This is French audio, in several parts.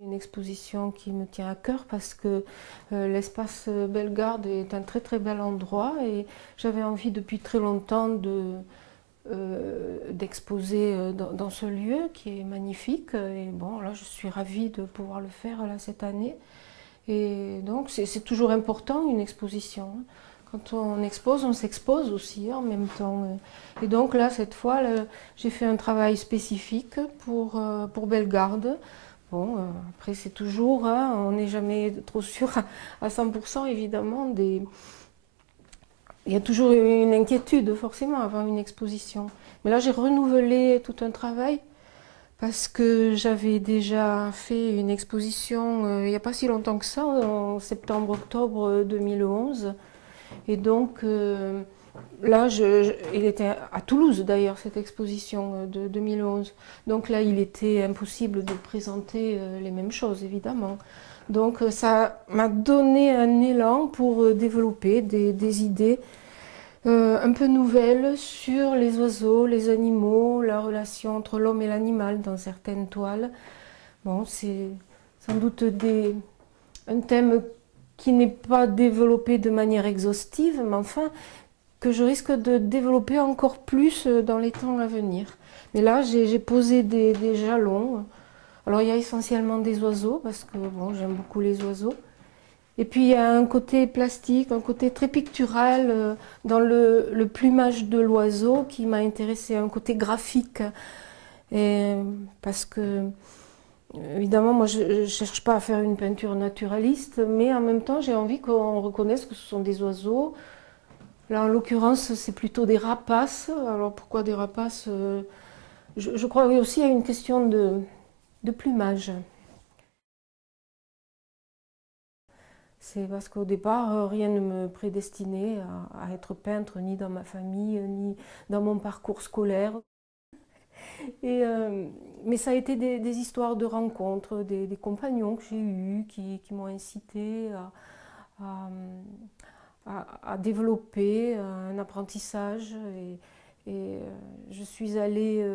Une exposition qui me tient à cœur parce que l'espace Bellegarde est un très très bel endroit et j'avais envie depuis très longtemps d'exposer dans ce lieu qui est magnifique. Et bon, là, je suis ravie de pouvoir le faire là, cette année. Et donc, c'est toujours important une exposition. Quand on expose, on s'expose aussi en même temps. Et donc là, cette fois, j'ai fait un travail spécifique pour Bellegarde. Bon, après, c'est toujours, hein, on n'est jamais trop sûr à 100% évidemment. Il y a toujours une inquiétude forcément avant une exposition. Mais là, j'ai renouvelé tout un travail parce que j'avais déjà fait une exposition il n'y a pas si longtemps que ça, en septembre-octobre 2011. Et donc là, il était à Toulouse d'ailleurs, cette exposition de 2011. Donc là, il était impossible de présenter les mêmes choses, évidemment. Donc ça m'a donné un élan pour développer des idées un peu nouvelles sur les oiseaux, les animaux, la relation entre l'homme et l'animal dans certaines toiles. Bon, c'est sans doute un thème qui n'est pas développé de manière exhaustive, mais enfin que je risque de développer encore plus dans les temps à venir. Mais là, j'ai posé des jalons. Alors il y a essentiellement des oiseaux, parce que bon, j'aime beaucoup les oiseaux. Et puis il y a un côté plastique, un côté très pictural dans le plumage de l'oiseau qui m'a intéressé, un côté graphique. Et, parce que évidemment, moi, je ne cherche pas à faire une peinture naturaliste, mais en même temps, j'ai envie qu'on reconnaisse que ce sont des oiseaux. Là, en l'occurrence, c'est plutôt des rapaces. Alors, pourquoi des rapaces je crois aussi à une question de plumage. C'est parce qu'au départ, rien ne me prédestinait à être peintre, ni dans ma famille, ni dans mon parcours scolaire. Et, mais ça a été des histoires de rencontres, des compagnons que j'ai eus qui m'ont incité à, à développer un apprentissage. Et je suis allée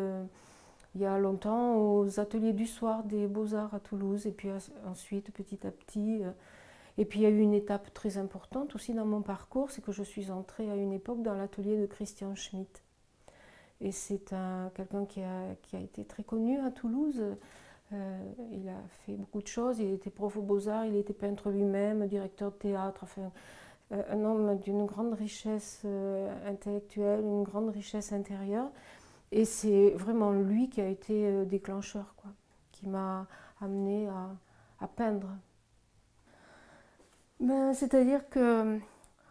il y a longtemps aux ateliers du soir des Beaux-Arts à Toulouse. Et puis ensuite, petit à petit. Et puis il y a eu une étape très importante aussi dans mon parcours, c'est que je suis entrée à une époque dans l'atelier de Christian Schmitt. Et c'est quelqu'un qui a été très connu à Toulouse. Il a fait beaucoup de choses. Il était prof aux Beaux-Arts, il était peintre lui-même, directeur de théâtre. Enfin, un homme d'une grande richesse intellectuelle, une grande richesse intérieure. Et c'est vraiment lui qui a été déclencheur, quoi, qui m'a amené à peindre. Ben, c'est-à-dire que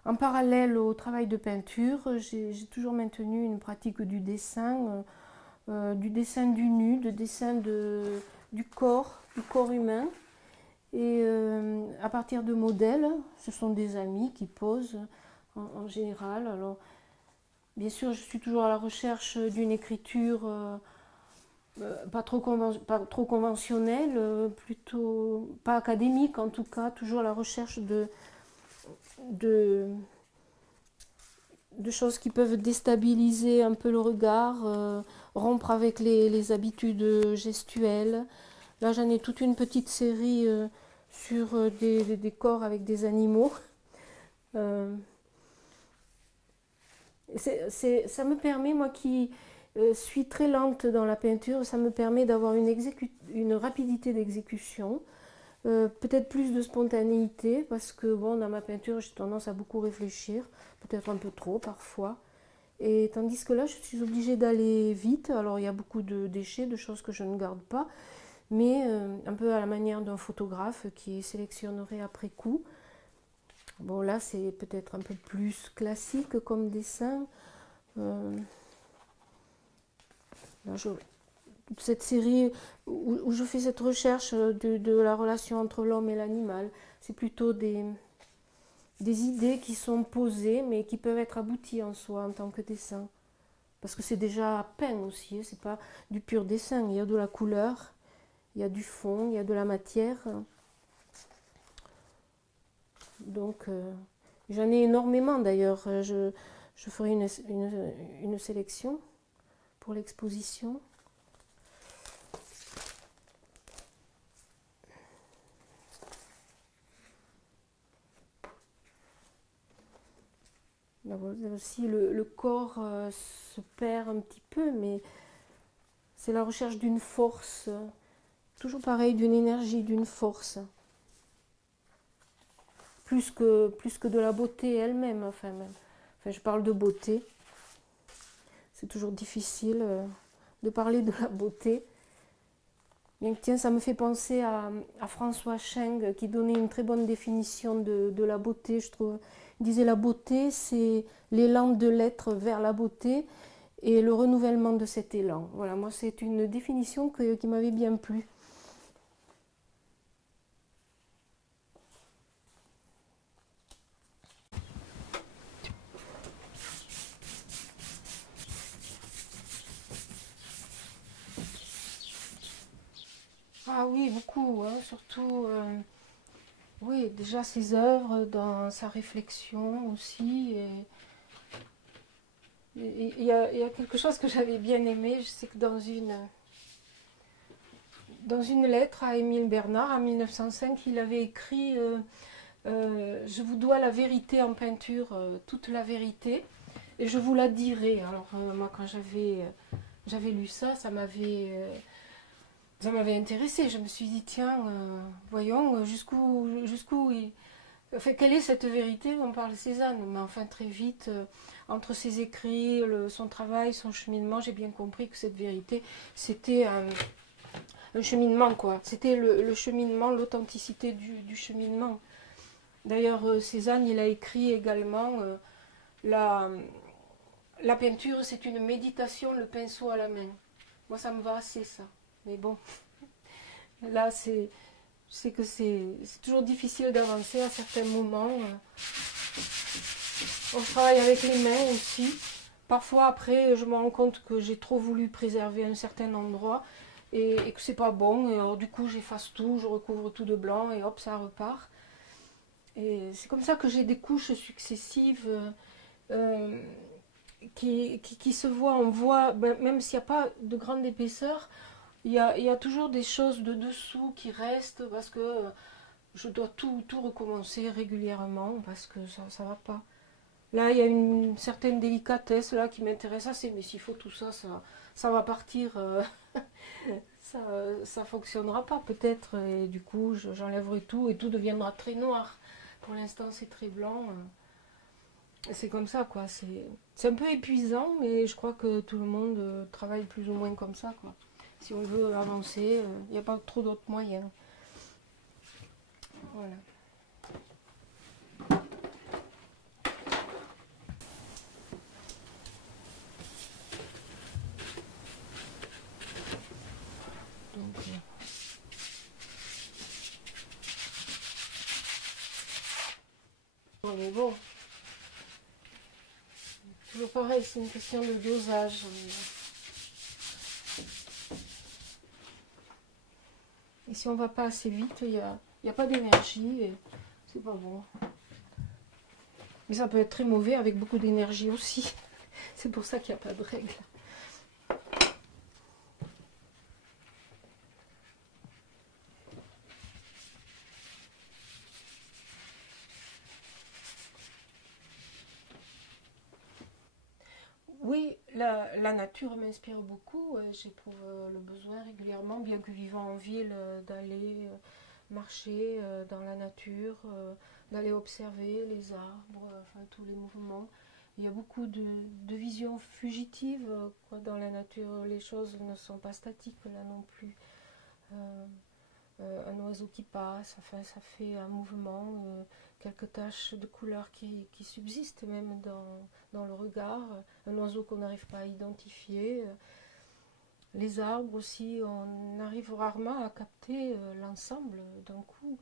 en parallèle au travail de peinture, j'ai toujours maintenu une pratique du dessin du nu, du dessin du corps humain. Et à partir de modèles, ce sont des amis qui posent en général. Alors, bien sûr, je suis toujours à la recherche d'une écriture pas trop conventionnelle, plutôt pas académique en tout cas, toujours à la recherche de, de choses qui peuvent déstabiliser un peu le regard, rompre avec les habitudes gestuelles. Là, j'en ai toute une petite série sur des corps avec des animaux. Euh, ça me permet, moi qui suis très lente dans la peinture, ça me permet d'avoir une rapidité d'exécution, peut-être plus de spontanéité, parce que bon, dans ma peinture, j'ai tendance à beaucoup réfléchir, peut-être un peu trop parfois. Et tandis que là, je suis obligée d'aller vite. Alors, il y a beaucoup de déchets, de choses que je ne garde pas, mais un peu à la manière d'un photographe qui sélectionnerait après coup. Bon, là, c'est peut-être un peu plus classique comme dessin. Euh, là, cette série où je fais cette recherche de la relation entre l'homme et l'animal, c'est plutôt des idées qui sont posées, mais qui peuvent être abouties en soi en tant que dessin. Parce que c'est déjà peint aussi, c'est pas du pur dessin. Il y a de la couleur, il y a du fond, il y a de la matière. Donc, j'en ai énormément d'ailleurs. Je ferai une sélection pour l'exposition. Là aussi, le corps se perd un petit peu, mais c'est la recherche d'une force, toujours pareil, d'une énergie, d'une force, plus que de la beauté elle-même. Enfin, je parle de beauté. C'est toujours difficile de parler de la beauté. Bien que, tiens, ça me fait penser à François Cheng qui donnait une très bonne définition de la beauté, je trouve. Il disait la beauté, c'est l'élan de l'être vers la beauté et le renouvellement de cet élan. Voilà, moi c'est une définition qui m'avait bien plu. Ah oui, beaucoup, hein, surtout, oui, déjà ses œuvres, dans sa réflexion aussi. Et il y a quelque chose que j'avais bien aimé, je sais que dans une lettre à Émile Bernard en 1905, il avait écrit je vous dois la vérité en peinture, toute la vérité, et je vous la dirai. Alors moi quand j'avais lu ça, ça m'avait intéressé. Je me suis dit tiens, voyons jusqu'où enfin, quelle est cette vérité dont parle Cézanne. Mais enfin très vite, entre ses écrits, son travail, son cheminement, j'ai bien compris que cette vérité c'était un cheminement quoi. C'était le cheminement, l'authenticité du cheminement. D'ailleurs, Cézanne, il a écrit également la, la peinture, c'est une méditation, le pinceau à la main. Moi, ça me va assez, ça. Mais bon, là, c'est que c'est toujours difficile d'avancer à certains moments. On travaille avec les mains aussi. Parfois, après, je me rends compte que j'ai trop voulu préserver un certain endroit et que c'est pas bon. Et alors, du coup, j'efface tout, je recouvre tout de blanc et hop, ça repart. Et c'est comme ça que j'ai des couches successives euh, qui se voient. On voit, ben, même s'il n'y a pas de grande épaisseur, il y a toujours des choses de dessous qui restent parce que je dois tout recommencer régulièrement parce que ça va pas. Là, il y a une certaine délicatesse là qui m'intéresse assez, mais s'il faut tout ça, ça va partir. Ça, ça fonctionnera pas peut-être et du coup j'enlèverai tout et tout deviendra très noir. Pour l'instant c'est très blanc. C'est comme ça quoi. C'est un peu épuisant mais je crois que tout le monde travaille plus ou moins comme ça quoi. Si on veut avancer, il n'y a pas trop d'autres moyens. Voilà. Donc, mais bon, toujours pareil, c'est une question de dosage. Et si on va pas assez vite, y a pas d'énergie et c'est pas bon. Mais ça peut être très mauvais avec beaucoup d'énergie aussi. C'est pour ça qu'il n'y a pas de règle. Oui, la nature m'inspire beaucoup. J'éprouve le besoin régulièrement, bien que vivant en ville, d'aller marcher dans la nature, d'aller observer les arbres, enfin tous les mouvements. Il y a beaucoup de visions fugitives quoi, dans la nature. Les choses ne sont pas statiques là non plus. Euh, un oiseau qui passe, enfin ça fait un mouvement, quelques taches de couleur qui subsistent même dans le regard, un oiseau qu'on n'arrive pas à identifier. Les arbres aussi, on arrive rarement à capter l'ensemble d'un coup.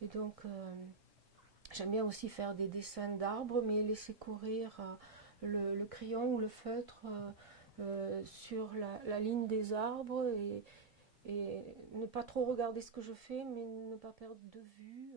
Et donc j'aime bien aussi faire des dessins d'arbres, mais laisser courir le crayon ou le feutre sur la ligne des arbres et ne pas trop regarder ce que je fais, mais ne pas perdre de vue.